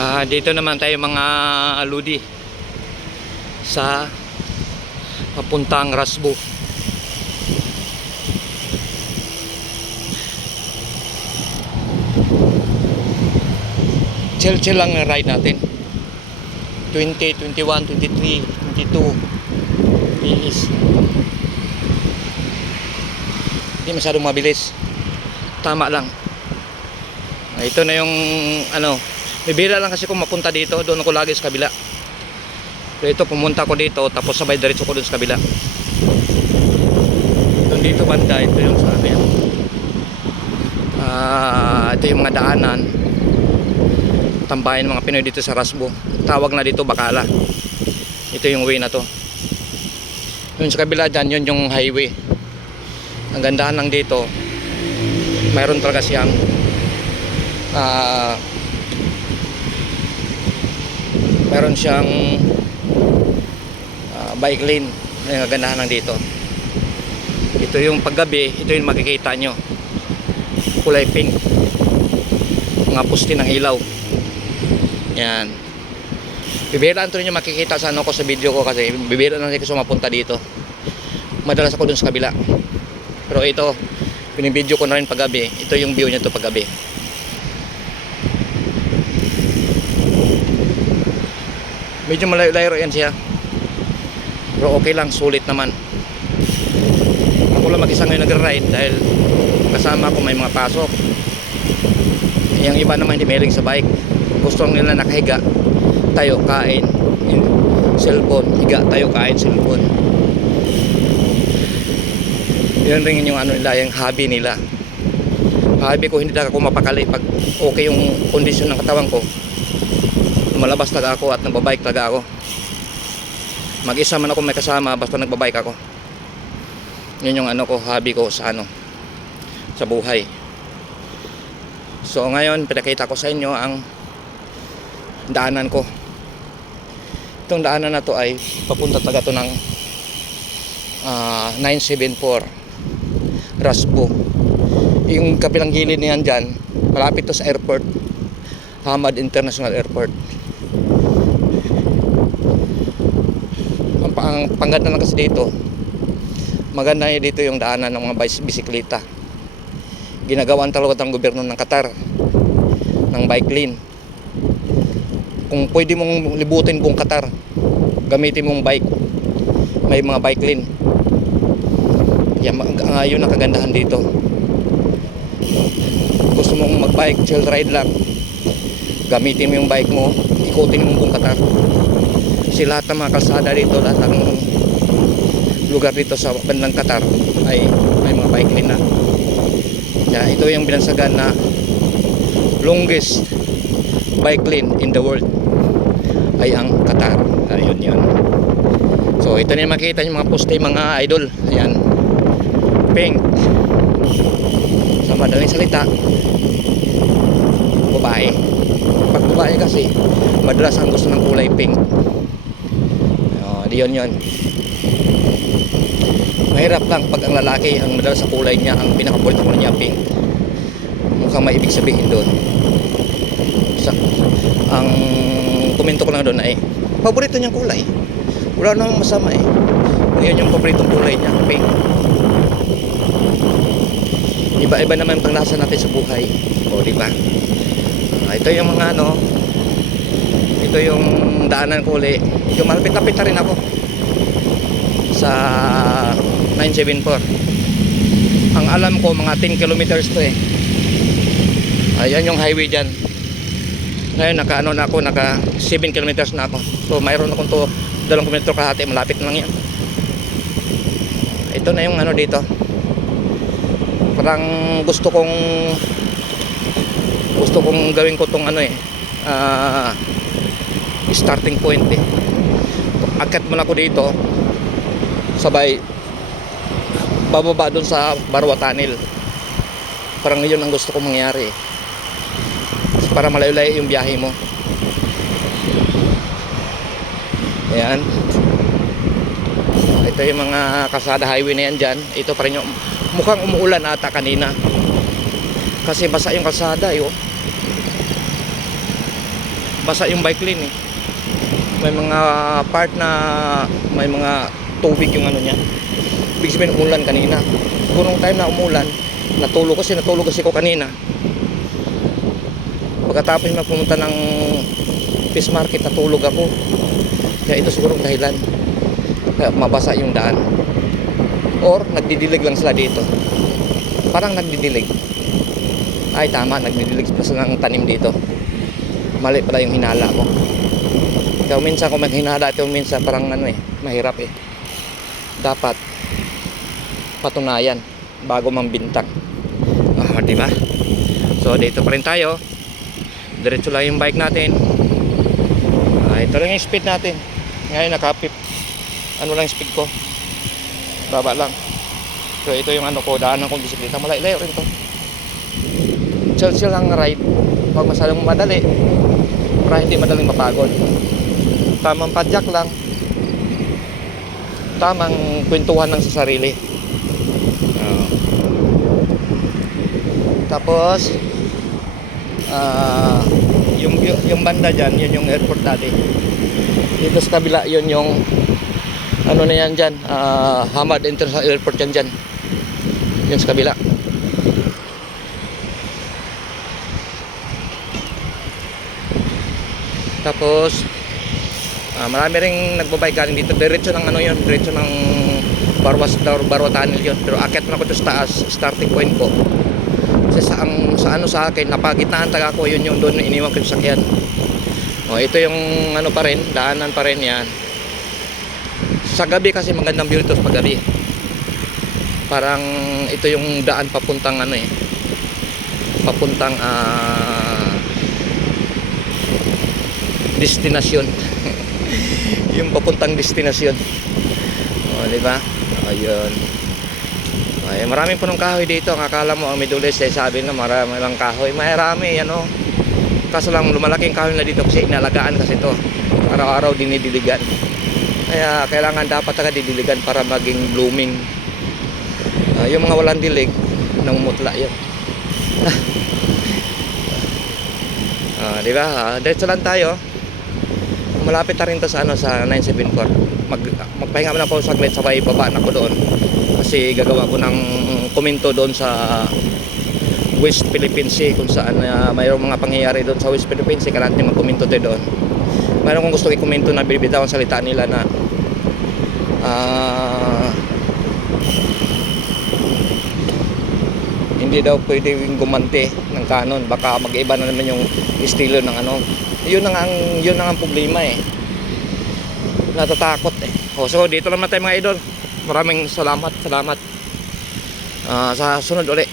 Dito naman tayo mga ludi sa papuntang Rasbo. Chill lang ang ride natin. 20, 21, 23, 22 is hindi masyadong mabilis, tama lang. Ito na yung bibira lang kasi kung mapunta dito, doon ako lagi sa kabila. Pero ito, pumunta ko dito tapos sabay diretso ko doon sa kabila. Doon dito banda, ito yung sa amin. Ito yung mga daanan, tambayan ng mga Pinoy dito sa Rasbo. Tawag na dito Bacala. Ito yung way na to. Yun sa kabila dyan, yun yung highway. Ang gandahan lang dito, mayroon talaga siyang mayroon siyang bike lane. Ang gandahan lang dito. Ito yung paggabi, ito yung makikita nyo, kulay pink, mga poste ng ilaw. Yan, bibiraan to rin yung makikita sa ko sa video ko, kasi bibiraan na kasi mapunta dito. Madalas ako dun sa kabila, pero ito pinibideo ko na rin paggabi. Ito yung view niya to paggabi. Medyo malayo-layo yan siya, pero okay lang, sulit naman. Ako lang mag-isa ngayon nag-ride dahil kasama ko may mga pasok. Yung iba naman hindi mahilig sa bike, gusto nila nakahiga, tayo kain, cellphone, higa tayo kain, cellphone. Yun rin yung nila, yung hobby nila. Hobby ko, hindi talaga ako mapakali pag okay yung kondisyon ng katawan ko. Malabas talaga ako at nagbabike talaga ako. Mag-isa man ako may kasama, basta nagbabike ako. Yun yung hobby ko sa sa buhay. So ngayon pinakita ko sa inyo ang daanan ko. Itong daanan na to ay papunta talaga to ng 974 Rasbo. Yung kabilang gilid niyan dyan, malapit to sa airport, Hamad International Airport. Ang pangganda lang kasi dito, maganda dito yung daanan ng mga bisikleta. Ginagawan talaga ng gobyerno ng Qatar ng bike lane. Kung pwede mong libutin buong Qatar, gamitin mong bike, may mga bike lane. Yan, yun ang kagandahan dito. Gusto mong mag-bike, chill ride lang, gamitin mo yung bike mo, ikutin mo buong Qatar. Kasi lahat ng mga kalsada dito, lahat ng lugar dito sa bandang Qatar ay may mga bike lane na. Yeah, ito yung binansagan na longest bike lane in the world ay ang Qatar. Ayun yun. So ito na yung makikita yung mga poste, mga idol. Ayan, pink. Sa madaling salita, babae. Pag babae kasi madalas ang gusto ng kulay pink. Yun. Mahirap lang pag ang lalaki ang madalas sa kulay niya, ang pinakapaborito ko niya pink. Mukhang may ibig sabihin doon. Ang komento ko lang doon ay paborito niyang kulay, wala namang masama eh. Yun yung paboritong kulay niya, pink. Iba-iba naman ang panglasa natin sa buhay, o diba? Ito yung mga ito yung daanan ko uli. Yung malapit-lapit na rin ako sa 974. Ang alam ko mga 10 kilometers to eh. Ayan yung highway dyan. Ngayon naka 7 kilometers na ako. So mayroon akong 2 kilometro kahati, malapit na lang yan. Ito na yung dito. Parang gusto kong gawin ko tong starting point eh. Akyat muna ako dito, sabay bababa dun sa Barwa Tunnel. Parang yun ang gusto kong mangyari eh, para malayo-layo yung biyahe mo. Ayan, ito yung mga kalsada highway na yan dyan. Ito pa rin yung mukhang umuulan ata kanina kasi basa yung kalsada yun. basa yung bike lane eh. May mga part na may mga tubig yung ano niya. Ibig sabihin umulan kanina. Siguro nung time na umulan, natulog kasi ko kanina. Pagkatapos magpumunta ng fish market, natulog ako. Kaya ito siguro ang dahilan. Kaya mabasa yung daan. Or nagdidilig lang sila dito. Parang nagdidilig. Ay tama, nagdidilig pa sila ng tanim dito. Mali pala yung hinala ko. Kaya minsan kung maghinala ito, minsan parang ano eh, mahirap eh. Dapat patunayan bago mambintang. Di ba? So dito pa rin tayo. Diretso lang yung bike natin. Ito lang yung speed natin. Ngayon nakapip. Ano lang yung speed ko? Baba lang. So ito yung ano ko, daanan kong bisikleta. Malayo rin to. Chill lang ride. Huwag masyadong madali para hindi madaling mapagod. Tamang padyak lang. Tamang kwentuhan lang sa sarili. Tapos yung banda dyan, yun yung airport dati. Dito sa kabila, yun yung ano na yan dyan, Hamad International Airport yan dyan. Yun sa kabila. Tapos marami ring nagbabike galing dito. Diretso ng ano yun, diretso ng Barwa Tunnel yun. Pero akit na ako ito sa taas, starting point ko. Kasi sa akin, napagitnaan taga ko, yun yung doon iniwan ko yung sakyan. Ito yung ano pa rin, daanan pa rin yan. Sa gabi kasi magandang view ito pag gabi. Parang ito yung daan papuntang ano eh. Papuntang destinasyon. Yung papuntang destinasyon. Di ba? Ayun. Ay, maraming punong kahoy dito. Ang akala mo ang Middle East, sabi na marami lang kahoy. Marami, ano. Kaso lang lumalaking kahoy na dito kasi inalagaan kasi ito. Araw-araw dinidiligan. Kaya kailangan dapat talaga didiligan para maging blooming. Yung mga walang dilig, namumutla yun. Di ba? Diretso lang tayo. Malapit na rin to sa ano, sa 974. Magpahinga muna ako saglit, sabay baba na ko doon. Kasi gagawa ko ng komento doon sa West Philippine Sea, kung saan mayroong mga pangyayari doon sa West Philippine Sea. Kailangan natin magkomento tayo doon. Mayroon kong gusto i-komento na bibitaw ang salita nila na hindi daw pwedeng gumanti ng kanon, baka mag-iba na naman yung estilo ng ano. Yun ang problema eh. Natatakot eh. So dito naman tayo mga idol. Maraming salamat. Sa sunod ulit.